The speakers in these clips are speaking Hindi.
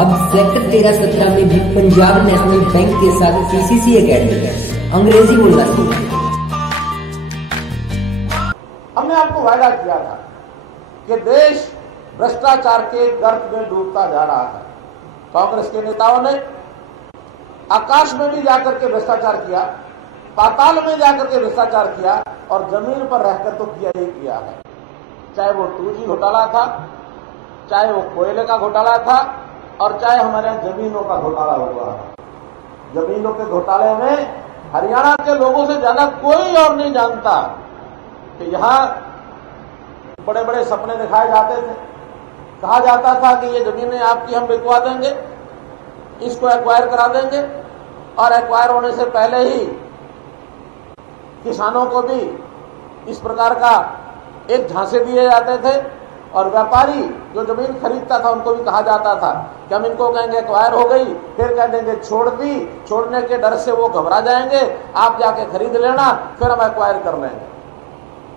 अब सेक्टर 13-17 में भी पंजाब नेशनल बैंक के साथ पीसीसी एकेडमी अंग्रेजी बोलना सीखा। हमने आपको वायदा किया था कि देश भ्रष्टाचार के गर्त में डूबता जा रहा है। कांग्रेस के नेताओं ने आकाश में भी जाकर के भ्रष्टाचार किया, पाताल में जाकर के भ्रष्टाचार किया और जमीन पर रहकर तो किया ही किया है। चाहे वो 2G घोटाला था, चाहे वो कोयले का घोटाला था और चाहे हमारे यहाँ जमीनों का घोटाला हुआ है। जमीनों के घोटाले में हरियाणा के लोगों से ज्यादा कोई और नहीं जानता कि यहां बड़े बड़े सपने दिखाए जाते थे। कहा जाता था कि ये जमीनें आपकी हम बिकवा देंगे, इसको एक्वायर करा देंगे और एक्वायर होने से पहले ही किसानों को भी इस प्रकार का एक झांसे दिए जाते थे और व्यापारी जो जमीन खरीदता था उनको भी कहा जाता था कि हम इनको कहेंगे एक्वायर हो गई, फिर कह देंगे छोड़ दी, छोड़ने के डर से वो घबरा जाएंगे, आप जाके खरीद लेना, फिर हम एक्वायर कर लेंगे।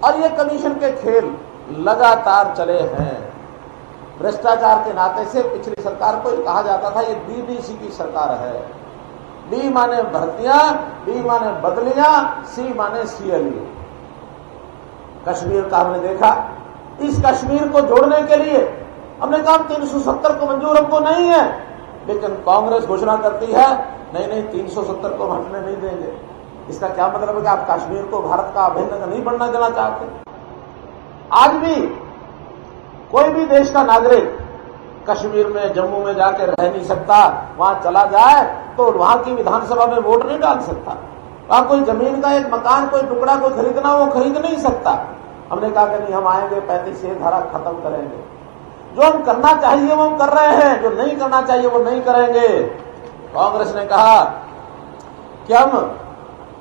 और ये कमीशन के खेल लगातार चले हैं। भ्रष्टाचार के नाते से पिछली सरकार को कहा जाता था ये बीडीसी की सरकार है। बी माने भर्तियां, बी माने बदलियां, सी माने सीएलयू। कश्मीर का हमने देखा, इस कश्मीर को जोड़ने के लिए हमने कहा 370 को मंजूर हमको नहीं है, लेकिन कांग्रेस घोषणा करती है नहीं 370 को हटने नहीं देंगे। इसका क्या मतलब है कि आप कश्मीर को भारत का अभिन्न नहीं बनना देना चाहते। आज भी कोई भी देश का नागरिक कश्मीर में, जम्मू में जाकर रह नहीं सकता, वहां चला जाए तो वहां की विधानसभा में वोट नहीं डाल सकता। वहां कोई जमीन का एक मकान, कोई टुकड़ा कोई खरीदना, वो खरीद नहीं सकता। हमने कहा कि नहीं, हम आएंगे 35A धारा खत्म करेंगे। जो हम करना चाहिए वो हम कर रहे हैं, जो नहीं करना चाहिए वो नहीं करेंगे। कांग्रेस ने कहा कि हम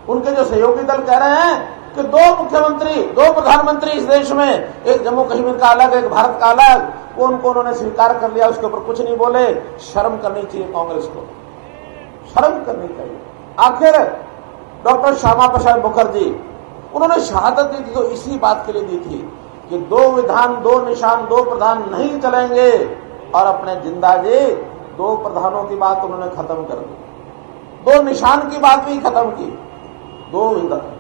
उनके जो सहयोगी दल कह रहे हैं कि 2 मुख्यमंत्री, 2 प्रधानमंत्री इस देश में, एक जम्मू कश्मीर का अलग, एक भारत का अलग, वो उनको उन्होंने स्वीकार कर लिया, उसके ऊपर कुछ नहीं बोले। शर्म करनी चाहिए कांग्रेस को, शर्म करनी चाहिए। आखिर डॉक्टर श्यामा प्रसाद मुखर्जी उन्होंने शहादत दी थी तो इसी बात के लिए दी थी कि 2 विधान 2 निशान 2 प्रधान नहीं चलेंगे, और अपने जिंदा जी 2 प्रधानों की बात उन्होंने खत्म कर दी, 2 निशान की बात भी खत्म की। 2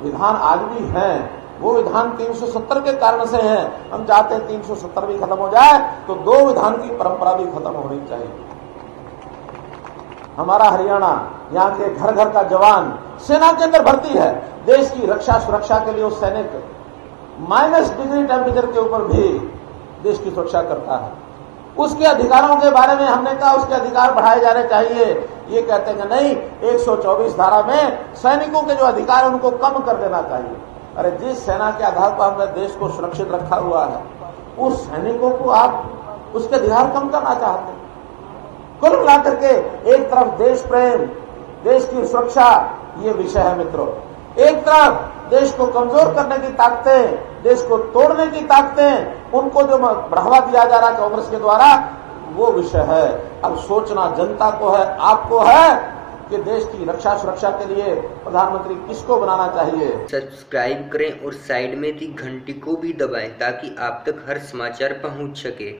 विधान आज भी हैं, वो विधान 370 के कारण से हैं। हम चाहते हैं 370 भी खत्म हो जाए तो 2 विधान की परंपरा भी खत्म होनी चाहिए। हमारा हरियाणा, यहाँ के घर घर का जवान सेना के अंदर भर्ती है। देश की रक्षा सुरक्षा के लिए वो सैनिक -डिग्री टेम्परेचर के ऊपर भी देश की सुरक्षा करता है। उसके अधिकारों के बारे में हमने कहा उसके अधिकार बढ़ाए जाने चाहिए। ये कहते हैं कि नहीं, 124 धारा में सैनिकों के जो अधिकार है उनको कम कर देना चाहिए। अरे जिस सेना के आधार पर हमने देश को सुरक्षित रखा हुआ है, उस सैनिकों को आप उसके अधिकार कम करना चाहते हैं। कुल मिलाकर के एक तरफ देश प्रेम, देश की सुरक्षा, ये विषय है मित्रों। एक तरफ देश को कमजोर करने की ताकतें, देश को तोड़ने की ताकतें, उनको जो बढ़ावा दिया जा रहा है कांग्रेस के द्वारा, वो विषय है। अब सोचना जनता को है, आपको है कि देश की रक्षा सुरक्षा के लिए प्रधानमंत्री किसको बनाना चाहिए। सब्सक्राइब करें और साइड में दी घंटी को भी दबाएं ताकि आप तक हर समाचार पहुंच सके।